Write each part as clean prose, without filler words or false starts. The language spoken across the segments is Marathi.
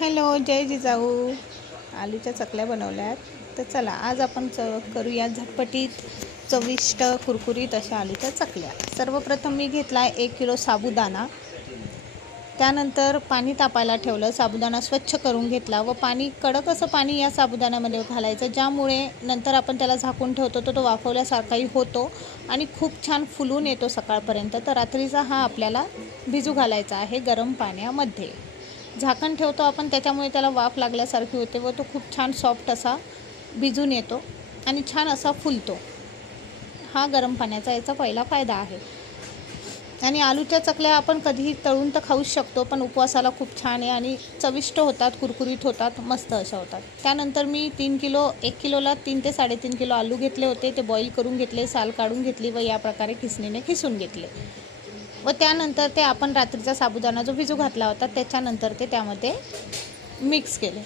हॅलो, जय जिजाऊ. आलूच्या चकल्या बनवल्यात. तर चला आज आपण करूया झटपटीत चविष्ट कुरकुरीत अशा आलूच्या चकल्या. सर्वप्रथम मी घेतला 1 किलो साबुदाणा. त्यानंतर पाणी तापायला ठेवलं. साबुदाणा स्वच्छ करून घेतला व कडक असं पाणी या साबुदाण्यामध्ये घालायचं, ज्यामुळे नंतर आपण त्याला झाकून ठेवतो तो वाफवल्यासारखाही होतो आणि खूप छान फुलून येतो सकाळपर्यंत. तर रात्रीचा हा आपल्याला भिजू घालायचा आहे गरम पाण्यामध्ये. झाकण ठेवतो आपण, त्याच्यामुळे त्याला वाफ लागल्यासारखी होते व तो खूप छान सॉफ्ट असा भिजून येतो आणि छान असा फुलतो. हा गरम पाण्याचा याचा पहिला फायदा आहे. आणि आलूच्या चकल्या आपण कधीही तळून तर खाऊच शकतो, पण उपवासाला खूप छान आहे आणि चविष्ट होतात, कुरकुरीत होतात, मस्त अशा होतात. त्यानंतर मी 1 किलोला 3 ते 3.5 किलो आलू घेतले होते. ते बॉईल करून घेतले, साल काढून घेतली व या प्रकारे खिसणीने खिसून घेतले. व त्यानंतर ते आपण रात्रीचा साबुदाणा जो भिजू घातला होता त्याच्यानंतर ते त्यामध्ये मिक्स केले.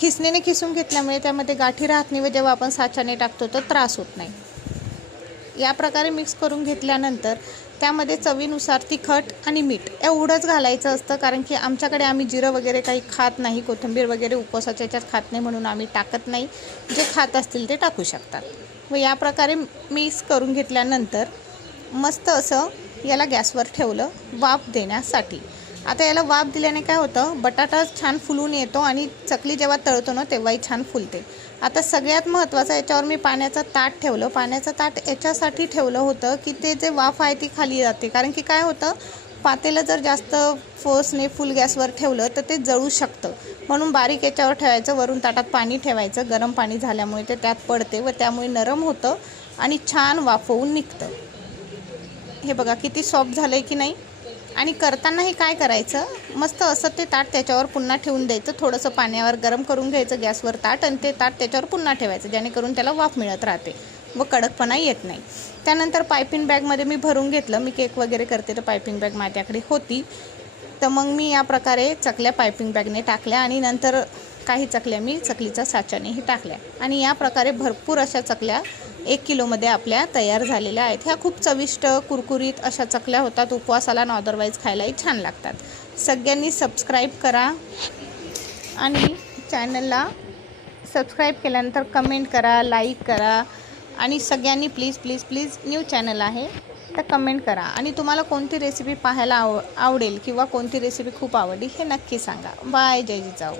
खिसणीने खिसून घेतल्यामुळे त्यामध्ये गाठी राहत नाही व जेव्हा आपण साच्याने टाकतो तर त्रास होत नाही. या प्रकारे मिक्स करून घेतल्यानंतर त्यामध्ये चवीनुसार तिखट आणि मीठ एवढंच घालायचं असतं, कारण की आमच्याकडे आम्ही जिरं वगैरे काही खात नाही, कोथिंबीर वगैरे उपवासाच्या याच्यात खात नाही, म्हणून आम्ही टाकत नाही. जे खात असतील ते टाकू शकतात. व या प्रकारे मिक्स करून घेतल्यानंतर मस्त असं याला गॅसवर ठेवलं वाफ देण्यासाठी. आता याला वाफ दिल्याने काय होतं, बटाटा छान फुलून येतो आणि चकली जेव्हा तळतो ना तेव्हाही छान फुलते. आता सगळ्यात महत्त्वाचं, याच्यावर मी पाण्याचं ताट ठेवलं. पाण्याचं ताट याच्यासाठी ठेवलं होतं की ते जे वाफ आहे ती खाली जाते, कारण की काय होतं, पातेलं जर जास्त फोर्सने फुल गॅसवर ठेवलं तर ते जळू शकतं. म्हणून बारीक याच्यावर ठेवायचं, वरून ताटात पाणी ठेवायचं. गरम पाणी झाल्यामुळे ते त्यात पडते व त्यामुळे नरम होतं आणि छान वाफवून निघतं. हे बघा किती सॉफ्ट झालं आहे की नाही. आणि करतानाही काय करायचं, मस्त असं ते ताट त्याच्यावर पुन्हा ठेवून द्यायचं. थोडंसं पाण्यावर गरम करून घ्यायचं गॅसवर ताट आणि ते ताट त्याच्यावर पुन्हा ठेवायचं, जेणेकरून त्याला वाफ मिळत राहते व कडकपणा येत नाही. त्यानंतर पायपिंग बॅगमध्ये मी भरून घेतलं. मी केक वगैरे करते तर पायपिंग बॅग माझ्याकडे होती, तर मग मी या प्रकारे चकल्या पायपिंग बॅगने टाकल्या आणि नंतर काही चकल्या मी चकलीच्या साच्यानेही टाकल्या आणि या प्रकारे भरपूर अशा चकल्या 1 किलोमध्ये आपल्या तयार झालेल्या आहेत. ह्या खूप चविष्ट कुरकुरीत अशा चकल्या होतात. उपवासाला आणि अदरवाईज खायलाही छान लागतात. सगळ्यांनी सबस्क्राईब करा आणि चॅनलला सबस्क्राईब केल्यानंतर कमेंट करा, लाईक करा आणि सगळ्यांनी please please please new channel आहे तर कमेंट करा. आणि तुम्हाला कोणती रेसिपी पाहायला आवडेल किंवा कोणती रेसिपी खूप आवडली हे नक्की सांगा. बाय. जय जिजाऊ.